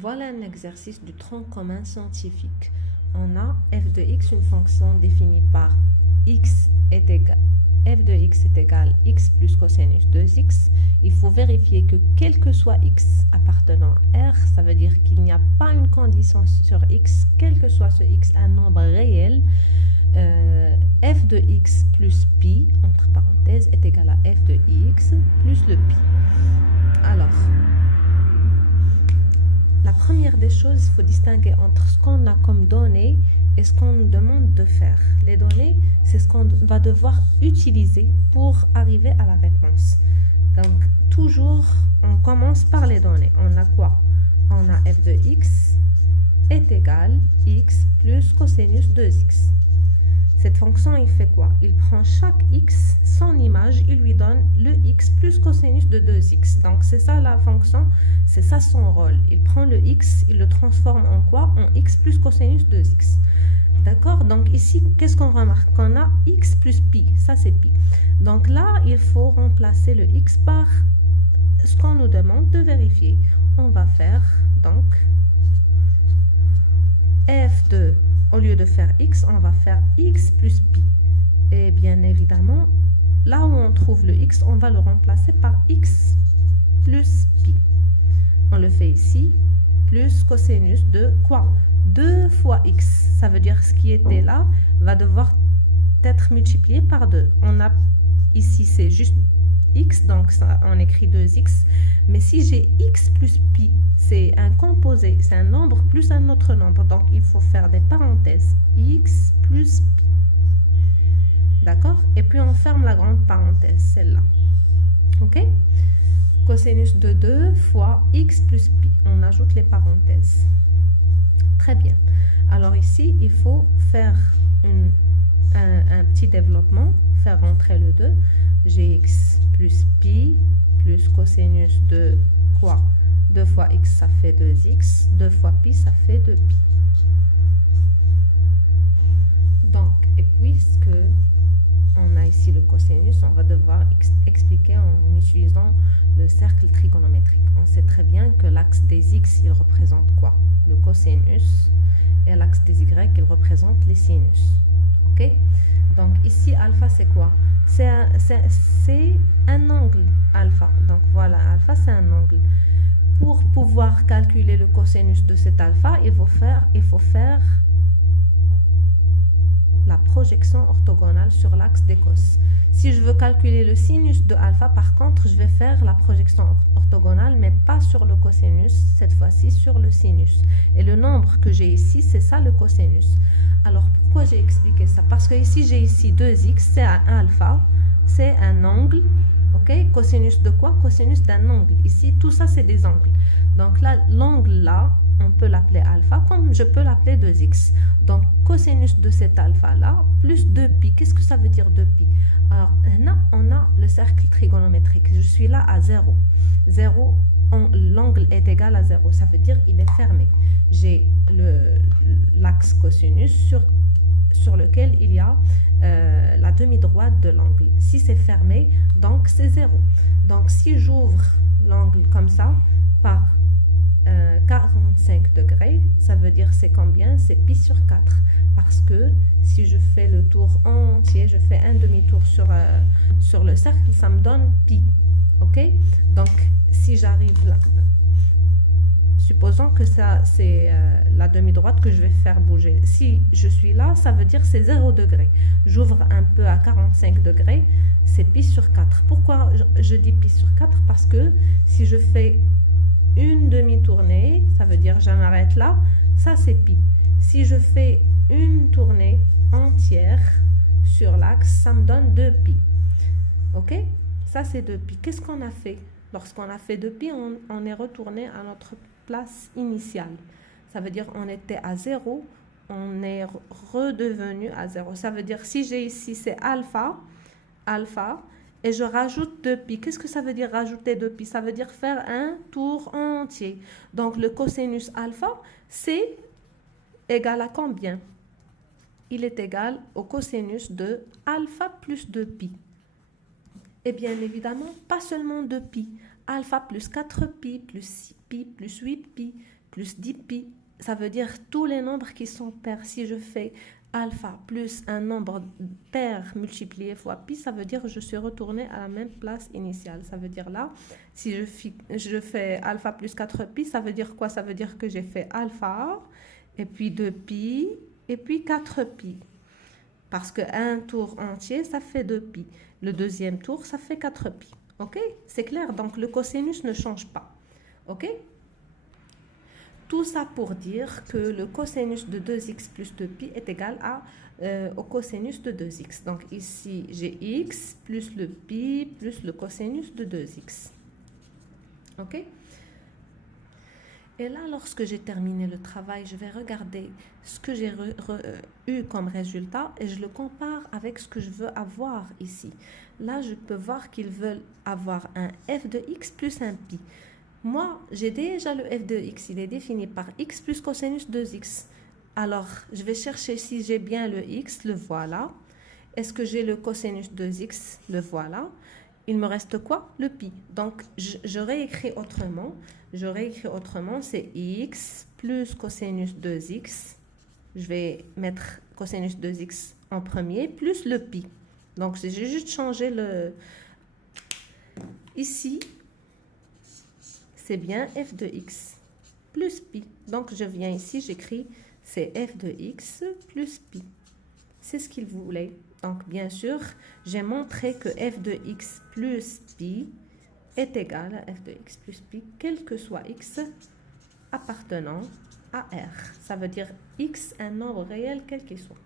Voilà un exercice du tronc commun scientifique. On a f de x, une fonction définie par x est égal, f de x est égal x plus cosinus de x. Il faut vérifier que quel que soit x appartenant à R, ça veut dire qu'il n'y a pas une condition sur x, quel que soit ce x, un nombre réel, f de x plus pi, entre parenthèses, est égal à f de x plus le pi. Alors, la première des choses, il faut distinguer entre ce qu'on a comme données et ce qu'on nous demande de faire. Les données, c'est ce qu'on va devoir utiliser pour arriver à la réponse. Donc, toujours, on commence par les données. On a quoi? On a f de x est égal x plus cosinus de x. Cette fonction, il fait quoi? Il prend chaque x, son image, il lui donne le x plus cosinus de 2x. Donc, c'est ça la fonction, c'est ça son rôle. Il prend le x, il le transforme en quoi? En x plus cosinus de x. D'accord? Donc, ici, qu'est-ce qu'on remarque? Qu'on a x plus pi, ça c'est pi. Donc là, il faut remplacer le x par ce qu'on nous demande de vérifier. On va faire, donc, f de... Au lieu de faire x, on va faire x plus pi. Et bien évidemment, là où on trouve le x, on va le remplacer par x plus pi. On le fait ici, plus cosinus de quoi? 2 fois x. Ça veut dire ce qui était là va devoir être multiplié par 2. On a ici, c'est juste x, donc ça, on écrit 2x. Mais si j'ai x plus pi, c'est un composé, c'est un nombre plus un autre nombre. Donc, il faut faire des parenthèses. X plus pi. D'accord? Et puis, on ferme la grande parenthèse, celle-là. OK? Cosinus de 2 fois x plus pi. On ajoute les parenthèses. Très bien. Alors ici, il faut faire un petit développement, faire rentrer le 2. Gx plus pi plus cosinus de quoi? 2 fois x, ça fait 2x. 2 fois pi, ça fait 2pi. Donc, et puisque on a ici le cosinus, on va devoir expliquer en utilisant le cercle trigonométrique. On sait très bien que l'axe des x, il représente quoi? Le cosinus. Et l'axe des y, il représente les sinus. OK? Donc, ici, alpha, c'est quoi? C'est un angle, alpha. Donc, voilà, alpha, c'est un angle. Pour pouvoir calculer le cosinus de cet alpha, il faut faire la projection orthogonale sur l'axe des cos. Si je veux calculer le sinus de alpha, par contre, je vais faire la projection orthogonale, mais pas sur le cosinus, cette fois-ci sur le sinus. Et le nombre que j'ai ici, c'est ça le cosinus. Alors, pourquoi j'ai expliqué ça? Parce que ici, j'ai ici 2x, c'est un alpha, c'est un angle. OK? Cosinus de quoi? Cosinus d'un angle. Ici, tout ça, c'est des angles. Donc là, l'angle là, on peut l'appeler alpha, comme je peux l'appeler 2x. Donc, cosinus de cet alpha-là, plus 2pi. Qu'est-ce que ça veut dire 2pi? Alors, là, on a le cercle trigonométrique. Je suis là à 0. 0, l'angle est égal à 0. Ça veut dire qu'il est fermé. J'ai l'axe cosinus sur lequel il y a la demi-droite de l'angle. Si c'est fermé, donc c'est 0. Donc, si j'ouvre l'angle comme ça, par 45 degrés, ça veut dire c'est combien? C'est pi sur 4. Parce que si je fais le tour entier, je fais un demi-tour sur le cercle, ça me donne pi. OK? Donc, si j'arrive là, supposons que ça, c'est la demi-droite que je vais faire bouger. Si je suis là, ça veut dire c'est 0 degré. J'ouvre un peu à 45 degrés, c'est pi sur 4. Pourquoi je dis pi sur 4? Parce que si je fais une demi-tournée, ça veut dire je m'arrête là, ça c'est pi. Si je fais une tournée entière sur l'axe, ça me donne 2pi. OK? Ça c'est 2pi. Qu'est-ce qu'on a fait? Lorsqu'on a fait 2pi, on est retourné à notre place initiale. Ça veut dire on était à 0, on est redevenu à 0. Ça veut dire si j'ai ici c'est alpha, et je rajoute 2pi. Qu'est-ce que ça veut dire rajouter 2pi? Ça veut dire faire un tour entier. Donc, le cosinus alpha, c'est égal à combien? Il est égal au cosinus de alpha plus 2pi. Et bien évidemment, pas seulement 2pi. Alpha plus 4pi, plus 6pi, plus 8pi, plus 10 pi. Ça veut dire tous les nombres qui sont pairs. Si je fais alpha plus un nombre pair multiplié fois pi, ça veut dire que je suis retournée à la même place initiale. Ça veut dire là, si je fais alpha plus 4 pi, ça veut dire quoi? Ça veut dire que j'ai fait alpha, et puis 2 pi, et puis 4 pi. Parce qu'un tour entier, ça fait 2 pi. Le deuxième tour, ça fait 4 pi. Ok? C'est clair? Donc le cosinus ne change pas. Ok? Tout ça pour dire que le cosinus de 2x plus 2pi est égal au cosinus de 2x. Donc ici, j'ai x plus le pi plus le cosinus de 2x. OK? Et là, lorsque j'ai terminé le travail, je vais regarder ce que j'ai eu comme résultat et je le compare avec ce que je veux avoir ici. Là, je peux voir qu'ils veulent avoir un f de x plus un pi. Moi, j'ai déjà le f de x, il est défini par x plus cosinus de 2x. Alors, je vais chercher si j'ai bien le x, le voilà. Est-ce que j'ai le cosinus de 2x, le voilà. Il me reste quoi? Le pi. Donc, je réécris autrement. C'est x plus cosinus de 2x. Je vais mettre cosinus de 2x en premier, plus le pi. Donc, j'ai juste changé le... Ici, c'est bien f de x plus pi. Donc, je viens ici, j'écris c'est f de x plus pi. C'est ce qu'il voulait. Donc, bien sûr, j'ai montré que f de x plus pi est égal à f de x plus pi, quel que soit x appartenant à R. Ça veut dire x, un nombre réel, quel qu'il soit.